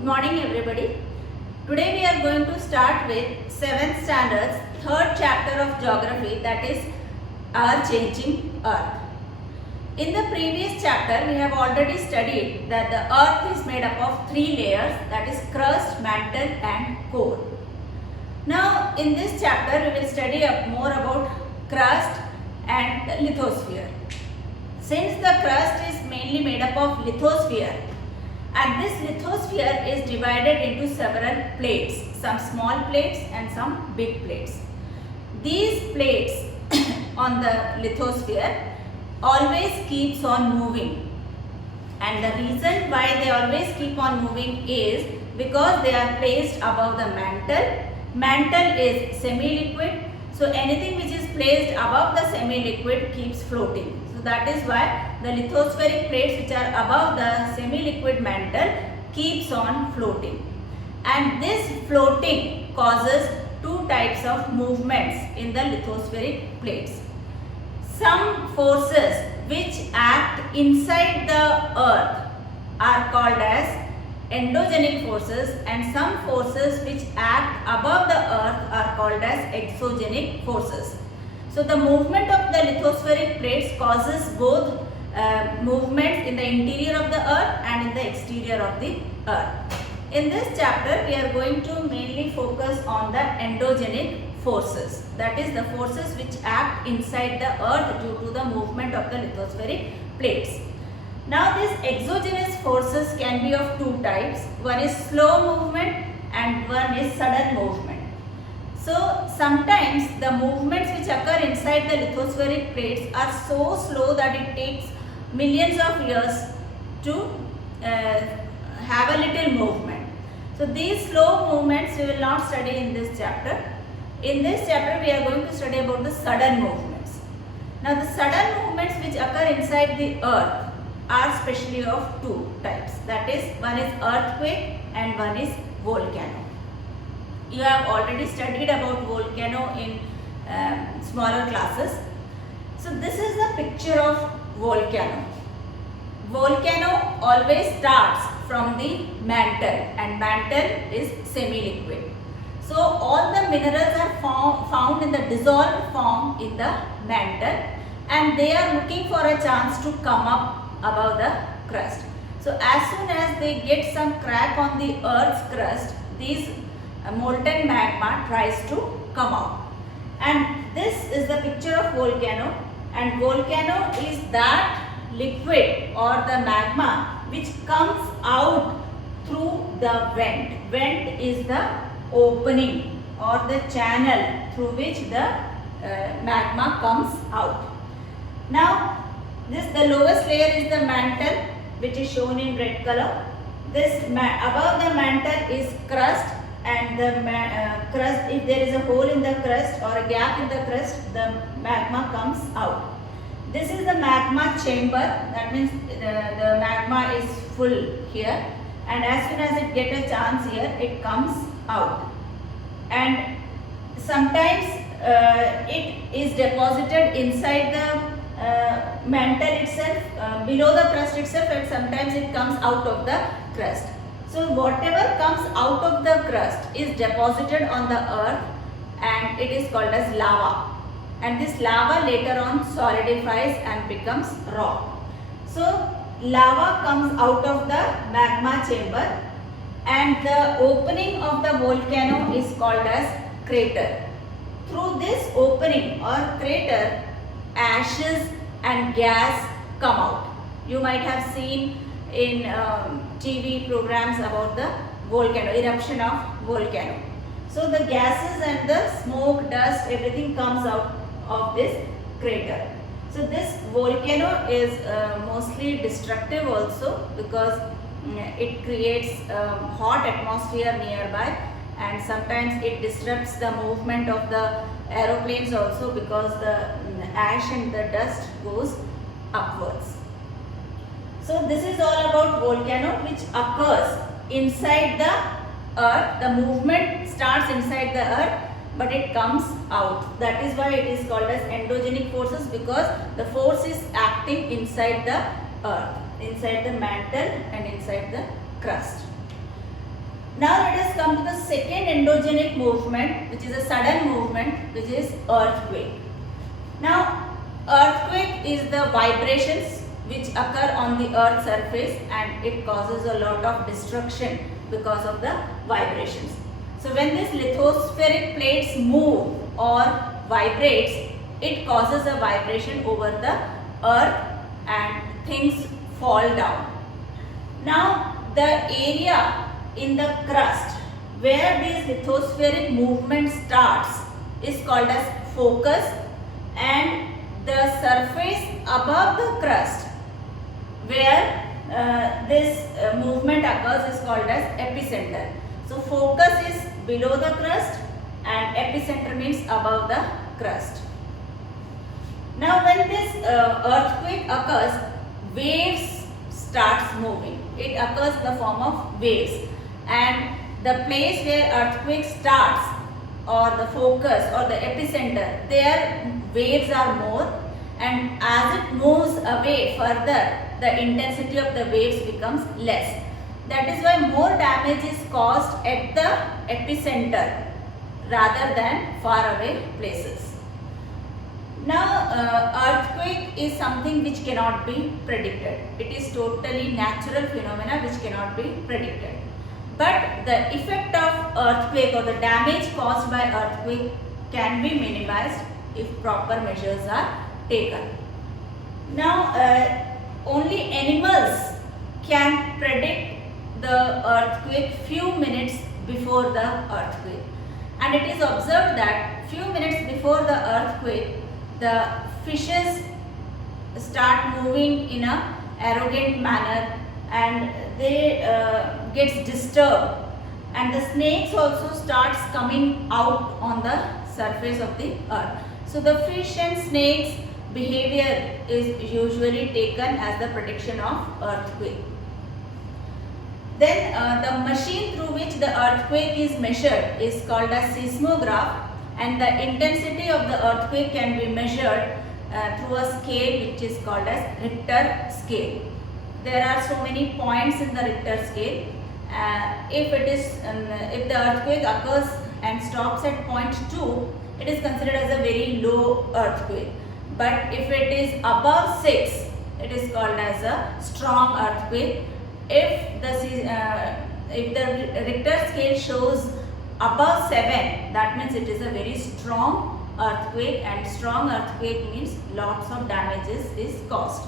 Good morning everybody. Today we are going to start with 7th standard's 3rd chapter of geography, that is our changing earth. In the previous chapter we have already studied that the earth is made up of 3 layers, that is crust, mantle and core. Now in this chapter we will study more about crust and the lithosphere. Since the crust is mainly made up of lithosphere, and this lithosphere is divided into several plates, some small plates and some big plates. These plates on the lithosphere always keeps on moving, and the reason why they always keep on moving is because they are placed above the mantle. Mantle is semi-liquid, so anything which is placed above the semi-liquid keeps floating. So that is why the lithospheric plates which are above the semi-liquid mantle keeps on floating. And this floating causes two types of movements in the lithospheric plates. Some forces which act inside the earth are called as endogenic forces, and some forces which act above the earth are called as exogenic forces. So the movement of the lithospheric plates causes both movements in the interior of the earth and in the exterior of the earth. In this chapter we are going to mainly focus on the endogenic forces, that is the forces which act inside the earth due to the movement of the lithospheric plates. Now these exogenous forces can be of two types. One is slow movement and one is sudden movement. So sometimes the movements which occur inside the lithospheric plates are so slow that it takes millions of years to have a little movement. So these slow movements we will not study in this chapter. In this chapter we are going to study about the sudden movements. Now the sudden movements which occur inside the earth are specially of two types, that is, one is earthquake and one is volcano. You have already studied about volcano in smaller classes. So this is the picture of volcano. Volcano always starts from the mantle, and mantle is semi-liquid. So all the minerals are found in the dissolved form in the mantle, and they are looking for a chance to come up above the crust. So as soon as they get some crack on the earth's crust, these molten magma tries to come out. And this is the picture of volcano, and volcano is that liquid or the magma which comes out through the vent. Vent is the opening or the channel through which the magma comes out. Now the lowest layer is the mantle, which is shown in red color. This above the mantle is crust, and the crust, if there is a hole in the crust or a gap in the crust, the magma comes out. This is the magma chamber, that means the magma is full here, and as soon as it gets a chance here, it comes out. And sometimes it is deposited inside the mantle itself, below the crust itself, and sometimes it comes out of the crust. So whatever comes out of the crust is deposited on the earth, and it is called as lava, and this lava later on solidifies and becomes rock. So lava comes out of the magma chamber, and the opening of the volcano is called as crater. Through this opening or crater, ashes and gas come out. You might have seen in TV programs about the volcano, eruption of volcano. So the gases and the smoke, dust, everything comes out of this crater. So this volcano is mostly destructive also, because it creates hot atmosphere nearby, and sometimes it disrupts the movement of the aeroplanes also, because the ash and the dust goes upwards. So this is all about volcano, which occurs inside the earth. The movement starts inside the earth, but it comes out. That is why it is called as endogenic forces, because the force is acting inside the earth, inside the mantle and inside the crust. Now let us come to the second endogenic movement, which is a sudden movement, which is earthquake. Now earthquake is the vibrations which occur on the earth surface, and it causes a lot of destruction because of the vibrations. So when these lithospheric plates move or vibrates, it causes a vibration over the earth and things fall down. Now the area in the crust where this lithospheric movement starts is called as focus, and the surface above the crust where this movement occurs is called as epicenter. So focus is below the crust and epicenter means above the crust. Now when this earthquake occurs, waves starts moving. It occurs in the form of waves, and the place where earthquake starts, or the focus or the epicenter, there waves are more, and as it moves away further, the intensity of the waves becomes less. That is why more damage is caused at the epicenter rather than far away places. Now earthquake is something which cannot be predicted. It is totally natural phenomena which cannot be predicted. But the effect of earthquake or the damage caused by earthquake can be minimized if proper measures are taken. Now only animals can predict the earthquake few minutes before the earthquake, and it is observed that few minutes before the earthquake the fishes start moving in a arrogant manner, and they gets disturbed, and the snakes also starts coming out on the surface of the earth. So the fish and snakes behavior is usually taken as the prediction of earthquake. Then the machine through which the earthquake is measured is called as seismograph, and the intensity of the earthquake can be measured through a scale which is called as Richter scale. There are so many points in the Richter scale. If the earthquake occurs and stops at point 2, it is considered as a very low earthquake. But if it is above 6, it is called as a strong earthquake. If the Richter scale shows above 7, that means it is a very strong earthquake, and strong earthquake means lots of damages is caused.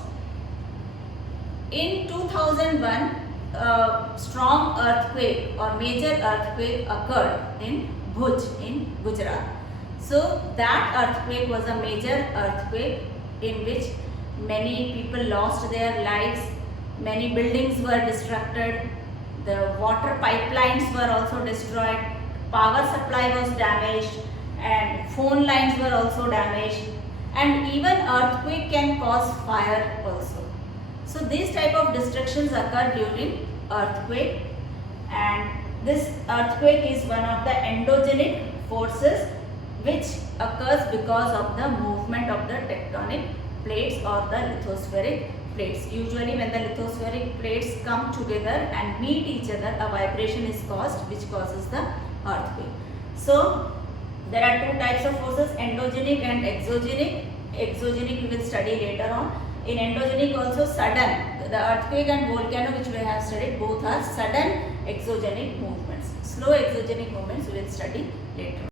In 2001, a strong earthquake or major earthquake occurred in Bhuj in Gujarat. So that earthquake was a major earthquake in which many people lost their lives, many buildings were destructed, the water pipelines were also destroyed, power supply was damaged, and phone lines were also damaged, and even earthquake can cause fire also. So these type of destructions occur during earthquake, and this earthquake is one of the endogenic forces which occurs because of the movement of the tectonic plates or the lithospheric plates. Usually when the lithospheric plates come together and meet each other, a vibration is caused which causes the earthquake. So there are two types of forces, endogenic and exogenic. Exogenic we will study later on. In endogenic also sudden, the earthquake and volcano which we have studied, both are sudden exogenic movements. Slow exogenic movements we will study later.